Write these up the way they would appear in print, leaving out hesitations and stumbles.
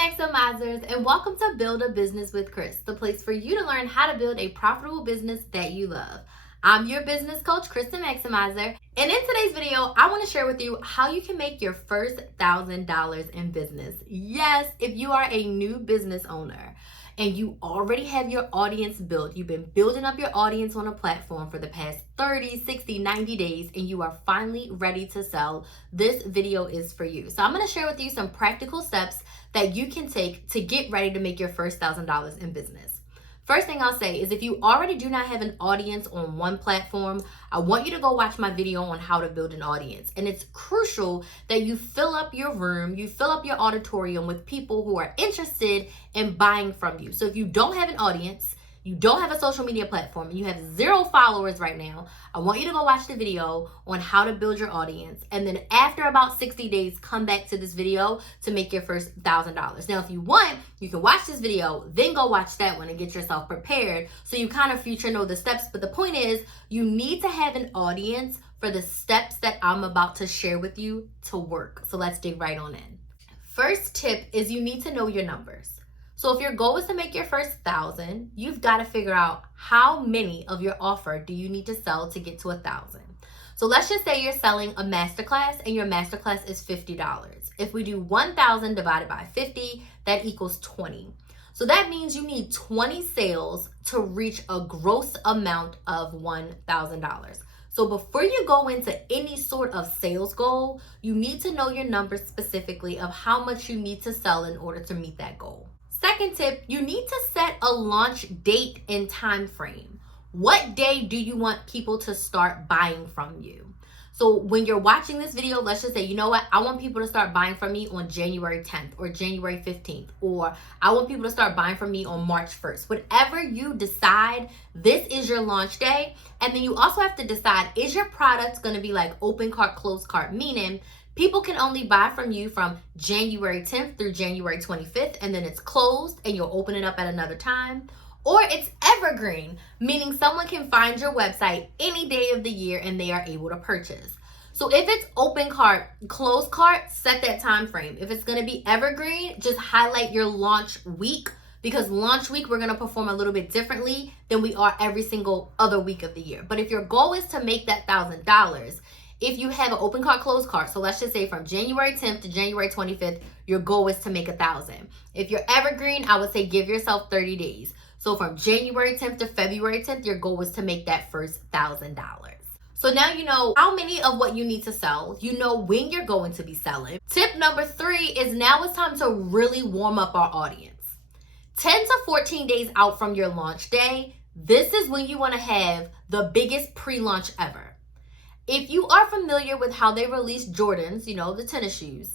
Maximizers, and welcome to Build a Business with Chris, the place for you to learn how to build a profitable business that you love. I'm your business coach, Kristen Maximizer, and in today's video, I want to share with you how you can make your first $1,000 in business. Yes, if you are a new business owner and you already have your audience built, you've been building up your audience on a platform for the past 30, 60, 90 days, and you are finally ready to sell, this video is for you. So I'm going to share with you some practical steps that you can take to get ready to make your first $1,000 in business. First thing I'll say is if you already do not have an audience on one platform, I want you to go watch my video on how to build an audience. And it's crucial that you fill up your room, you fill up your auditorium with people who are interested in buying from you. So if you don't have an audience, you don't have a social media platform, and you have 0 followers right now, I want you to go watch the video on how to build your audience. And then after about 60 days, come back to this video to make your first $1,000. Now, if you want, you can watch this video, then go watch that one and get yourself prepared so you kind of future know the steps. But the point is, you need to have an audience for the steps that I'm about to share with you to work. So let's dig right on in. First tip is you need to know your numbers. So if your goal is to make your first 1,000, you've got to figure out how many of your offer do you need to sell to get to 1,000. So let's just say you're selling a masterclass and your masterclass is $50. If we do 1,000 divided by 50, that equals 20. So that means you need 20 sales to reach a gross amount of $1,000. So before you go into any sort of sales goal, you need to know your numbers specifically of how much you need to sell in order to meet that goal. Second tip, you need to set a launch date and time frame. What day do you want people to start buying from you? So when you're watching this video, let's just say, you know what? I want people to start buying from me on January 10th or January 15th, or I want people to start buying from me on March 1st. Whatever you decide, this is your launch day. And then you also have to decide, is your product going to be like open cart, closed cart, meaning people can only buy from you from January 10th through January 25th, and then it's closed and you'll open it up at another time. Or it's evergreen, meaning someone can find your website any day of the year and they are able to purchase. So if it's open cart, closed cart, set that time frame. If it's going to be evergreen, just highlight your launch week, because launch week, we're going to perform a little bit differently than we are every single other week of the year. But if your goal is to make that $1,000, if you have an open cart, closed cart, so let's just say from January 10th to January 25th, your goal is to make 1,000. If you're evergreen, I would say give yourself 30 days. So from January 10th to February 10th, your goal is to make that first $1,000. So now you know how many of what you need to sell. You know when you're going to be selling. Tip number 3 is now it's time to really warm up our audience. 10 to 14 days out from your launch day, this is when you want to have the biggest pre-launch ever. If you are familiar with how they release Jordans, you know, the tennis shoes,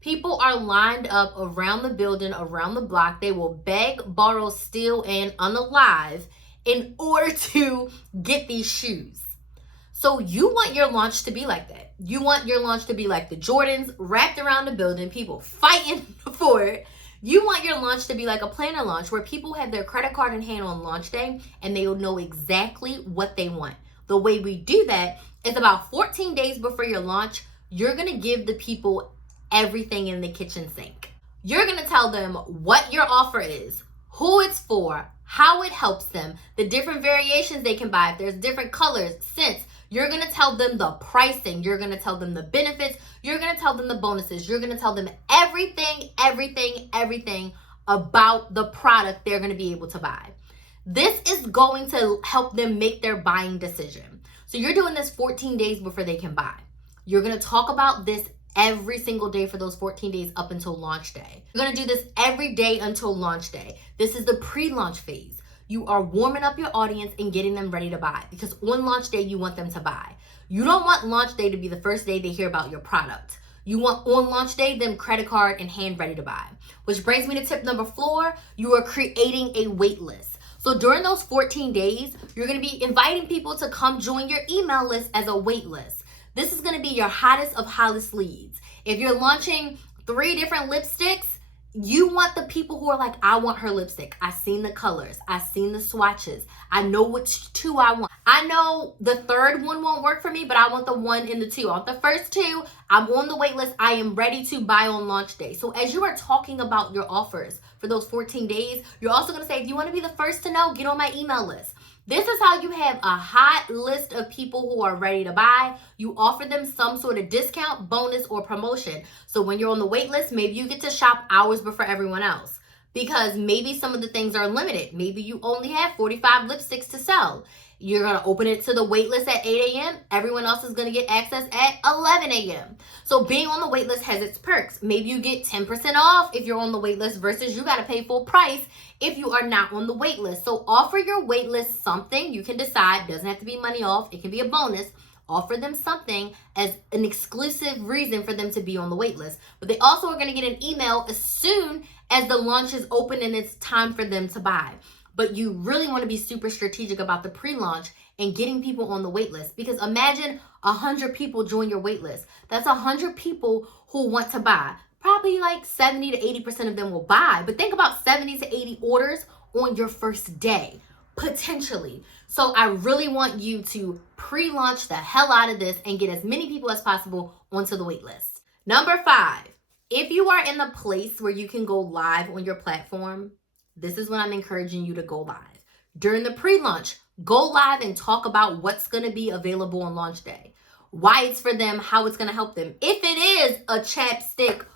people are lined up around the building, around the block. They will beg, borrow, steal, and unalive in order to get these shoes. So you want your launch to be like that. You want your launch to be like the Jordans wrapped around the building, people fighting for it. You want your launch to be like a planner launch where people have their credit card in hand on launch day and they will know exactly what they want. The way we do that is about 14 days before your launch, you're going to give the people everything in the kitchen sink. You're going to tell them what your offer is, who it's for, how it helps them, the different variations they can buy. If there's different colors, scents, you're going to tell them the pricing. You're going to tell them the benefits. You're going to tell them the bonuses. You're going to tell them everything about the product they're going to be able to buy. This is going to help them make their buying decision. So you're doing this 14 days before they can buy. You're going to talk about this every single day for those 14 days up until launch day. You're going to do this every day until launch day. This is the pre-launch phase. You are warming up your audience and getting them ready to buy, because on launch day, you want them to buy. You don't want launch day to be the first day they hear about your product. You want on launch day, them credit card in hand ready to buy. Which brings me to tip number 4. You are creating a wait list. So during those 14 days, you're going to be inviting people to come join your email list as a wait list. This is going to be your hottest of hottest leads. If you're launching 3 different lipsticks, You want the people who are like, I want her lipstick. I've seen the colors. I've seen the swatches. I know which two I want. I know the third one won't work for me, but I want the one and the two. I want the first two. I'm on the wait list. I am ready to buy on launch day. So as you are talking about your offers for those 14 days, you're also going to say, if you want to be the first to know, get on my email list. This is how you have a hot list of people who are ready to buy. You offer them some sort of discount, bonus, or promotion. So when you're on the wait list, maybe you get to shop hours before everyone else, because maybe some of the things are limited. Maybe you only have 45 lipsticks to sell. You're going to open it to the wait list at 8 a.m. Everyone else is going to get access at 11 a.m. So being on the wait list has its perks. Maybe you get 10% off if you're on the wait list versus you got to pay full price if you are not on the wait list. So offer your wait list something. You can decide. Doesn't have to be money off. It can be a bonus. Offer them something as an exclusive reason for them to be on the wait list. But they also are going to get an email as soon as the launch is open and it's time for them to buy. But you really want to be super strategic about the pre-launch and getting people on the wait list, because imagine 100 people join your wait list. That's 100 people who want to buy. Probably like 70 to 80% of them will buy, but think about 70 to 80 orders on your first day, potentially. So I really want you to pre-launch the hell out of this and get as many people as possible onto the wait list. Number 5, if you are in the place where you can go live on your platform, this is when I'm encouraging you to go live. During the pre-launch, go live and talk about what's going to be available on launch day, why it's for them, how it's going to help them. If it is a chapstick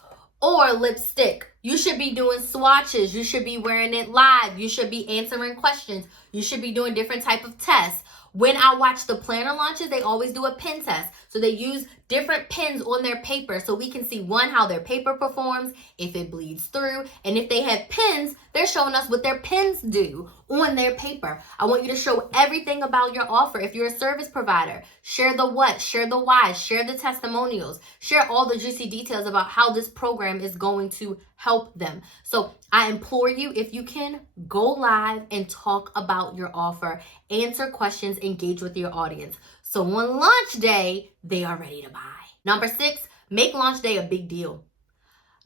or lipstick, you should be doing swatches. You should be wearing it live. You should be answering questions. You should be doing different type of tests. When I watch the planner launches, they always do a pen test. So they use different pens on their paper so we can see, one, how their paper performs, if it bleeds through, and if they have pens, they're showing us what their pens do on their paper. I want you to show everything about your offer. If you're a service provider, share the what, share the why, share the testimonials, share all the juicy details about how this program is going to help them. So I implore you, if you can, go live and talk about your offer, answer questions, engage with your audience. So on launch day, they are ready to buy. Number 6, make launch day a big deal.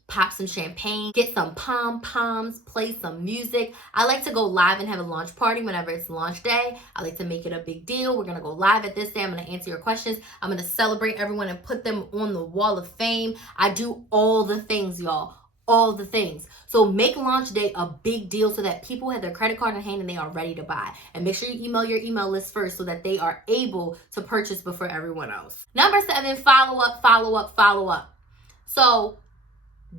Pop some champagne, get some pom-poms, play some music. I like to go live and have a launch party whenever it's launch day. I like to make it a big deal. We're gonna go live at this day. I'm gonna answer your questions. I'm gonna celebrate everyone and put them on the wall of fame. I do all the things, y'all. All the things. So make launch day a big deal so that people have their credit card in hand and they are ready to buy. And make sure you email your email list first so that they are able to purchase before everyone else. Number 7, follow up, follow up, follow up. So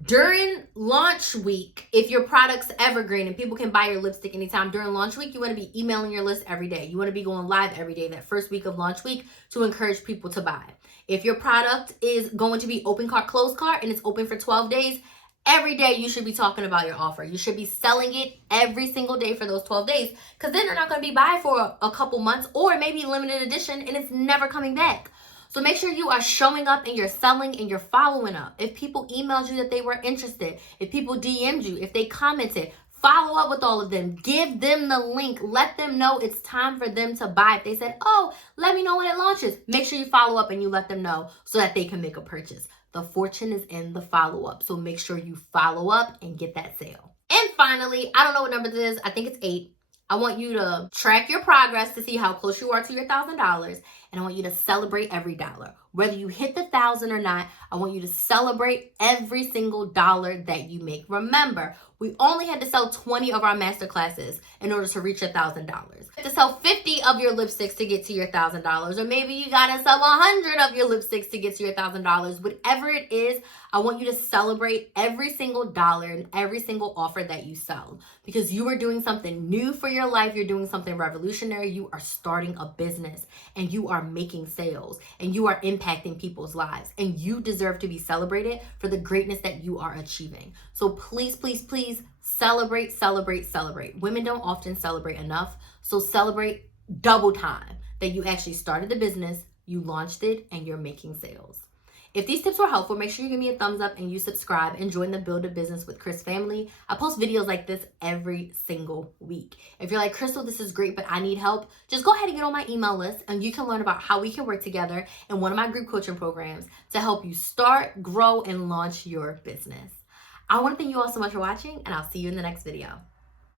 during launch week, if your product's evergreen and people can buy your lipstick anytime during launch week, you want to be emailing your list every day. You want to be going live every day that first week of launch week to encourage people to buy. If your product is going to be open cart, closed cart, and it's open for 12 days, every day you should be talking about your offer. You should be selling it every single day for those 12 days, because then they're not going to be buying for a couple months, or maybe limited edition and it's never coming back. So make sure you are showing up and you're selling and you're following up. If people emailed you that they were interested, if people DM'd you, if they commented, follow up with all of them. Give them the link. Let them know it's time for them to buy. If they said, oh, let me know when it launches, make sure you follow up and you let them know so that they can make a purchase. The fortune is in the follow-up. So make sure you follow up and get that sale. And finally, I don't know what number this is. I think it's 8. I want you to track your progress to see how close you are to your $1,000. And I want you to celebrate every dollar. Whether you hit the 1,000 or not, I want you to celebrate every single dollar that you make. Remember, we only had to sell 20 of our master classes in order to reach $1,000. You have to sell 50 of your lipsticks to get to your $1,000, or maybe you gotta sell 100 of your lipsticks to get to your $1,000. Whatever it is, I want you to celebrate every single dollar and every single offer that you sell, because you are doing something new for your life. You're doing something revolutionary. You are starting a business and you are making sales and you are impacting people's lives, and you deserve to be celebrated for the greatness that you are achieving. So please, please, please celebrate, celebrate, celebrate. Women don't often celebrate enough. So celebrate double time that you actually started the business, you launched it, and you're making sales. If these tips were helpful, make sure you give me a thumbs up and you subscribe and join the Build a Business with Chris family. I post videos like this every single week. If you're like, Crystal, this is great, but I need help, just go ahead and get on my email list and you can learn about how we can work together in one of my group coaching programs to help you start, grow, and launch your business. I want to thank you all so much for watching, and I'll see you in the next video.